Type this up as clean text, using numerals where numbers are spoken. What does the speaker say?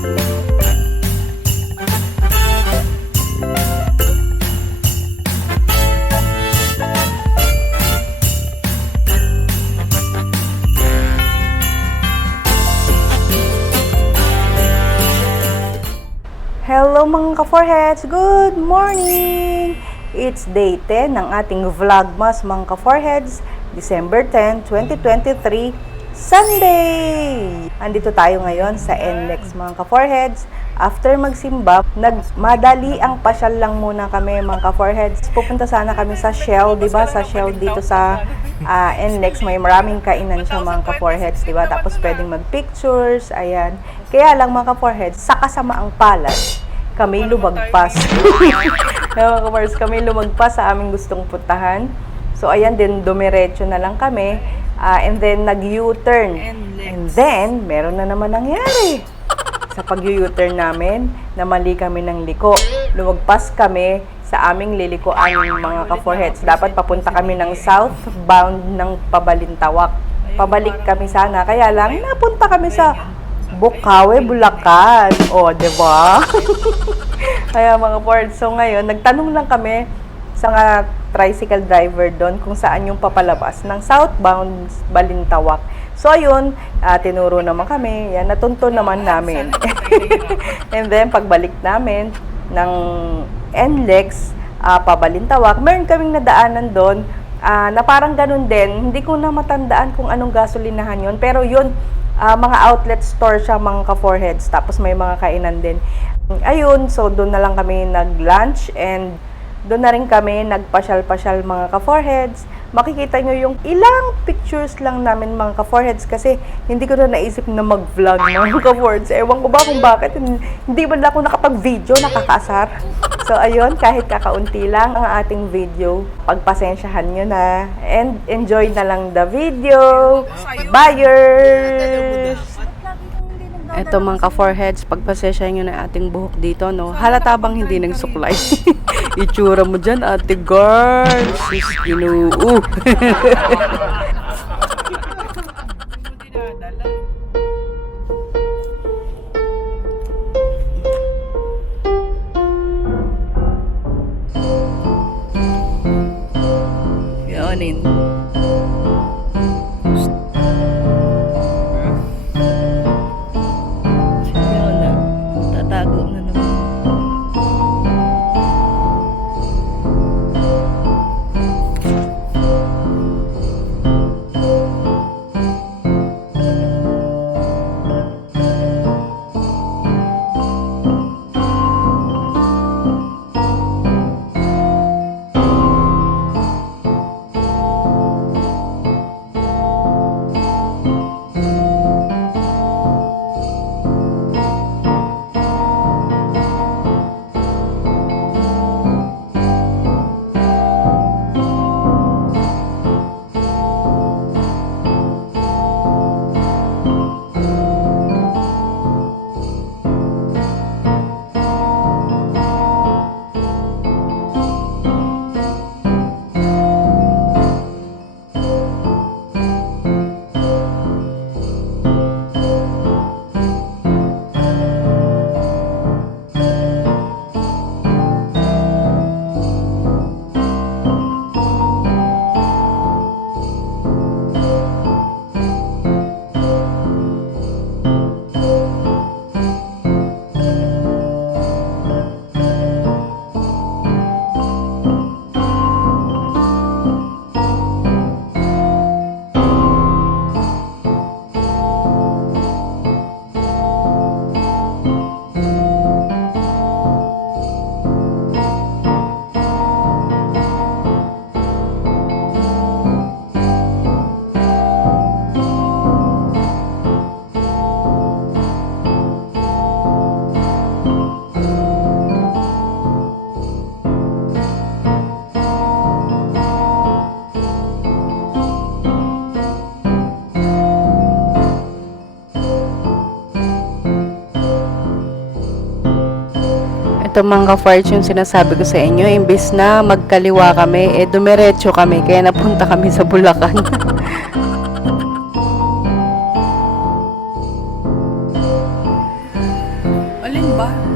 Hello mga ka-foreheads! Good morning! It's day 10 ng ating vlogmas mga ka-foreheads, December 10, 2023, Sunday! Andito tayo ngayon sa NLEX mga ka-foreheads. After magsimba, madali ang pasyal lang muna kami mga ka-foreheads. Pupunta sana kami sa Shell, di ba? Sa Shell dito sa NLEX, may maraming kainan siya mga ka-foreheads, di ba? Tapos pwedeng mag-pictures, ayan. Kaya lang mga ka-foreheads, sa kasamaang palad, kami lumagpas. Mga ka-foreheads, kami lumagpas sa aming gustong puntahan. So ayan din, dumiretso na lang kami. And then nag-U-turn. And then, meron na naman nangyari. Sa pag-U-turn namin, namali kami ng liko. Lumagpas kami sa aming lilikuan mga ka-foreheads. Dapat papunta kami ng southbound ng Pabalintawak. Pabalik kami sana. Kaya lang, napunta kami sa Bukawi, Bulacan. O, diba? Kaya mga foreheads, so ngayon, nagtanong lang kami sa mga tricycle driver doon kung saan yung papalabas ng southbound Balintawak. So, ayun, tinuro naman kami. Yan, natunto naman namin. And then, pagbalik namin ng NLEX, Pabalintawak, meron kaming nadaanan doon na parang ganun din. Hindi ko na matandaan kung anong gasolinahan yun. Pero yun, mga outlet store siya, mga ka-foreheads. Tapos may mga kainan din. Ayun, so doon na lang kami nag-lunch and doon na rin kami nagpasyal-pasyal mga ka-foreheads. Makikita nyo yung ilang pictures lang namin mga ka-foreheads kasi hindi ko na naisip na mag-vlog mga ka-foreheads. Ewan ko ba kung bakit hindi ba ako nakapag-video, nakakaasar. So ayun, kahit kakaunti lang ang ating video, pagpasensyahan nyo na and enjoy na lang the video. Buyers! Eto mga ka-foreheads, pagpasensyahan nyo na ating buhok dito, no? Halata bang hindi nang suklay? Itsura mo dyan, ate girl. Sis, ginoo. Yanin. Yan na. Tatago na naman. Ito mga ka-farts yung sinasabi ko sa inyo, imbes na magkaliwa kami, dumiretso kami, kaya napunta kami sa Bulacan. ba?